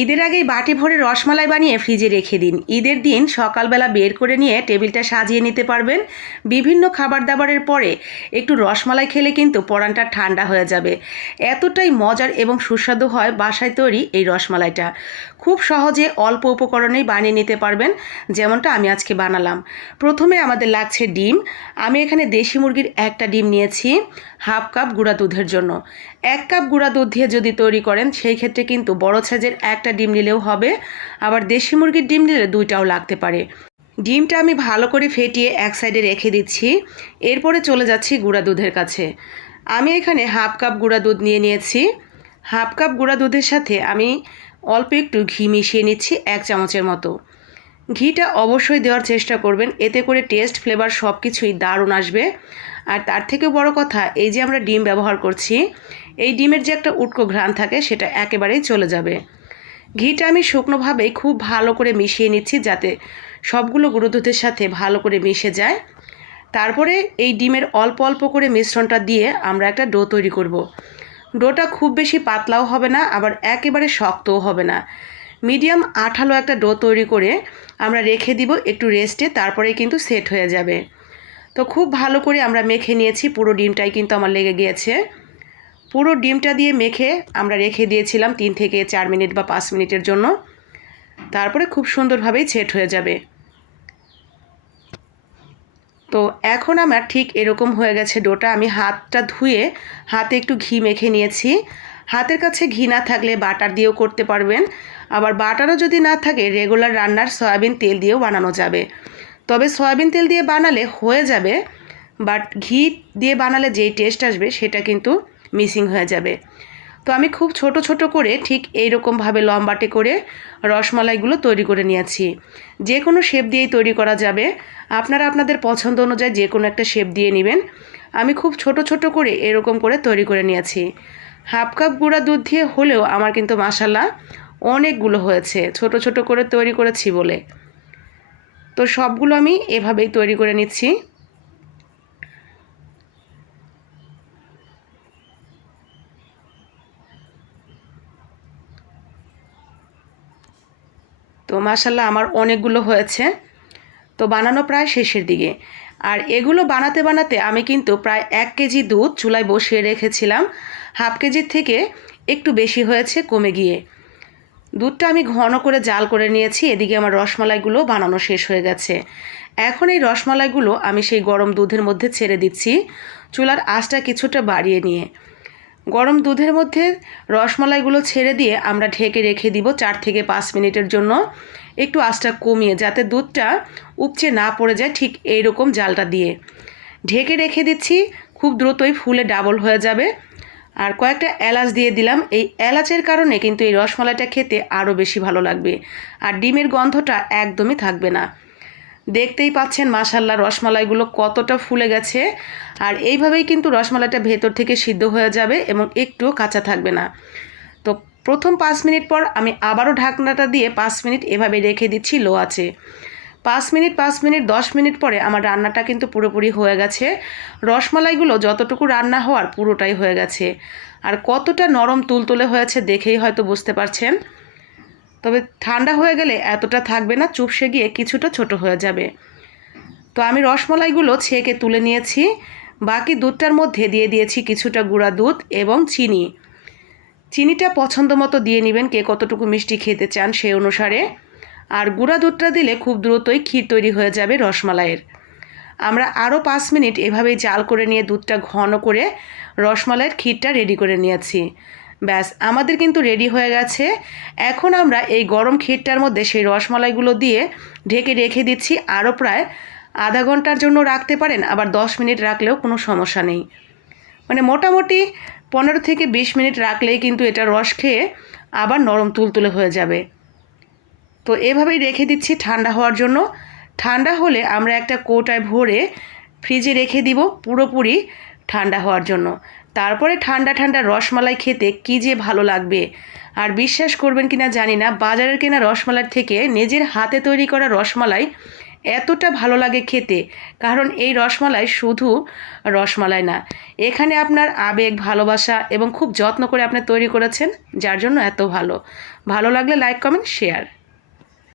ঈদের আগেই বাটি ভরে রসমালাই বানিয়ে ফ্রিজে রেখে দিন। ঈদের দিন সকালবেলা বের করে নিয়ে টেবিলটা সাজিয়ে নিতে পারবেন। বিভিন্ন খাবার দাবারের পরে একটু রসমালাই খেলে কিন্তু পরানটা ঠান্ডা হয়ে যাবে। এতটাই মজার এবং সুস্বাদু হয় বাসায় তৈরি এই রসমালাইটা। খুব সহজে অল্প উপকরণেই বানিয়ে নিতে পারবেন, যেমনটা আমি আজকে বানালাম। প্রথমে আমাদের লাগছে ডিম। আমি এখানে দেশি মুরগির একটা ডিম নিয়েছি। হাফ কাপ গুঁড়া দুধের জন্য। এক কাপ গুঁড়া দুধ দিয়ে যদি তৈরি করেন, সেই ক্ষেত্রে কিন্তু বড় সাইজের একটা ডিম নিলেও হবে। আবার দেশি মুরগির ডিম নিলে দুইটাও লাগতে পারে। ডিমটা আমি ভালো করে ফেটিয়ে এক সাইডে রেখে দিচ্ছি। এরপরে চলে যাচ্ছি গুঁড়া দুধের কাছে। আমি এখানে হাফ কাপ গুঁড়া দুধ নিয়ে নিয়েছি। হাফ কাপ গুঁড়া দুধের সাথে আমি অল্প একটু ঘি মিশিয়ে নিচ্ছি এক চামচের মতো। ঘিটা অবশ্যই দেওয়ার চেষ্টা করবেন। এতে করে টেস্ট, ফ্লেভার সব কিছুই দারুণ আসবে। আর তার থেকেও বড় কথা, এই যে আমরা ডিম ব্যবহার করছি, এই ডিমের যে একটা উটকো ঘ্রাণ থাকে, সেটা একেবারেই চলে যাবে। ঘিটা আমি শুকনোভাবেই খুব ভালো করে মিশিয়ে নিচ্ছি যাতে সবগুলো গুঁড়ো দুধের সাথে ভালো করে মিশে যায়। তারপরে এই ডিমের অল্প অল্প করে মিশ্রণটা দিয়ে আমরা একটা ডো তৈরি করব। ডোটা খুব বেশি পাতলাও হবে না, আবার একেবারে শক্তও হবে না। মিডিয়াম আঠালো একটা ডো তৈরি করে আমরা রেখে দিব, একটু রেস্টে তারপরে কিন্তু সেট হয়ে যাবে। তো খুব ভালো করে আমরা মেখে নিয়েছি, পুরো ডিমটাই কিন্তু আমার লেগে গিয়েছে। পুরো ডিমটা দিয়ে মেখে আমরা রেখে দিয়েছিলাম তিন থেকে চার মিনিট বা পাঁচ মিনিটের জন্য। তারপরে খুব সুন্দরভাবেই সেট হয়ে যাবে। তো এখন আমার ঠিক এরকম হয়ে গেছে ডোটা। আমি হাতটা ধুয়ে হাতে একটু ঘি মেখে নিয়েছি। হাতের কাছে ঘি না থাকলে বাটার দিয়েও করতে পারবেন। আবার বাটারও যদি না থাকে রেগুলার রান্নার সয়াবিন তেল দিয়েও বানানো যাবে। তবে সয়াবিন তেল দিয়ে বানালে হয়ে যাবে, বাট ঘি দিয়ে বানালে যেই টেস্ট আসবে সেটা কিন্তু মিসিং হয়ে যাবে। তো আমি খুব ছোট ছোট করে ঠিক এই রকমভাবে লম্বাটে করে রসমালাইগুলো তৈরি করে নিয়েছি। যে কোনো শেপ দিয়েই তৈরি করা যাবে। আপনারা আপনাদের পছন্দ অনুযায়ী যে কোনো একটা শেপ দিয়ে নেবেন। আমি খুব ছোট ছোট করে এরকম করে তৈরি করে নিয়েছি। হাফ কাপ গুঁড়া দুধ দিয়ে হলেও আমার কিন্তু মাসাল্লা অনেকগুলো হয়েছে। ছোট ছোট করে তৈরি করেছি বলে। তো সবগুলো আমি এভাবেই তৈরি করে নিচ্ছি। তো মাসাল্লাহ আমার অনেকগুলো হয়েছে। তো বানানো প্রায় শেষের দিকে। আর এগুলো বানাতে বানাতে আমি কিন্তু প্রায় এক কেজি দুধ চুলায় বসিয়ে রেখেছিলাম। হাফ কেজির থেকে একটু বেশি হয়েছে কমে গিয়ে। দুধটা আমি ঘন করে জাল করে নিয়েছি, এদিকে আমার রসমালাইগুলো বানানো শেষ হয়ে গেছে। এখন এই রসমালাইগুলো আমি সেই গরম দুধের মধ্যে ছেড়ে দিচ্ছি, চুলার আঁচটা কিছুটা বাড়িয়ে নিয়ে। গরম দুধের মধ্যে রসমালাইগুলো ছেড়ে দিয়ে আমরা ঢেকে রেখে দিব চার থেকে পাঁচ মিনিটের জন্য। একটু আঁচটা কমিয়ে, যাতে দুধটা উপচে না পড়ে যায় ঠিক এই রকম জালটা দিয়ে। ঢেকে রেখে দিচ্ছি, খুব দ্রুতই ফুলে ডাবল হয়ে যাবে। আর কয়েকটা এলাচ দিয়ে দিলাম। এই এলাচের কারণে কিন্তু এই রসমালাইটা খেতে আরও বেশি ভালো লাগবে। আর ডিমের গন্ধটা একদমই থাকবে না। দেখতেই পাচ্ছেন মাসাল্লাহ রসমালাইগুলো কতটা ফুলে গেছে। আর এইভাবেই কিন্তু রসমালাইটা ভেতর থেকে সিদ্ধ হয়ে যাবে এবং একটুও কাঁচা থাকবে না। তো প্রথম পাঁচ মিনিট পর আমি আবারও ঢাকনাটা দিয়ে পাঁচ মিনিট এভাবে রেখে দিচ্ছি লো আছে পাঁচ মিনিট পাঁচ মিনিট, দশ মিনিট পরে আমার রান্নাটা কিন্তু পুরোপুরি হয়ে গেছে। রসমালাইগুলো যতটুকু রান্না হওয়ার পুরোটাই হয়ে গেছে। আর কতটা নরম তুলতুলে হয়েছে দেখেই হয়তো বুঝতে পারছেন। তবে ঠান্ডা হয়ে গেলে এতটা থাকবে না, চুপসে গিয়ে কিছুটা ছোট হয়ে যাবে। তো আমি রসমালাইগুলো ছেঁকে তুলে নিয়েছি। বাকি দুধটার মধ্যে দিয়ে দিয়েছি কিছুটা গুঁড়া দুধ এবং চিনি। চিনিটা পছন্দ মতো দিয়ে নেবেন, কে কতটুকু মিষ্টি খেতে চান সেই অনুসারে। আর গুঁড়া দুধটা দিলে খুব দ্রুতই ক্ষীর তৈরি হয়ে যাবে রসমালাইয়ের। আমরা আরও পাঁচ মিনিট এভাবেই জাল করে নিয়ে দুধটা ঘন করে রসমালাইয়ের ক্ষীরটা রেডি করে নিয়েছি। ব্যাস, আমাদের কিন্তু রেডি হয়ে গেছে। এখন আমরা এই গরম ক্ষীরটার মধ্যে সেই রসমালাইগুলো দিয়ে ঢেকে রেখে দিচ্ছি। আরও প্রায় আধা ঘণ্টার জন্য রাখতে পারেন, আবার দশ মিনিট রাখলেও কোনো সমস্যা নেই। মানে মোটামুটি পনেরো থেকে বিশ মিনিট রাখলেই কিন্তু এটা রস খেয়ে আবার নরম তুলতুলে হয়ে যাবে। তো এভাবেই রেখে দিচ্ছি ঠান্ডা হওয়ার জন্য। ঠান্ডা হলে আমরা একটা কৌটায় ভরে ফ্রিজে রেখে দিব পুরোপুরি ঠান্ডা হওয়ার জন্য। তারপরে ঠান্ডা ঠান্ডা রসমালাই খেতে কী যে ভালো লাগবে। আর বিশ্বাস করবেন কিনা জানি না, বাজারের কেনা রসমালাই থেকে নিজের হাতে তৈরি করা রসমালাই এতটা ভালো লাগে খেতে। কারণ এই রসমালাই শুধু রসমালাই না, এখানে আপনার আবেগ, ভালোবাসা এবং খুব যত্ন করে আপনি তৈরি করেছেন, যার জন্য এত ভালো। ভালো লাগলে লাইক, কমেন্ট, শেয়ার।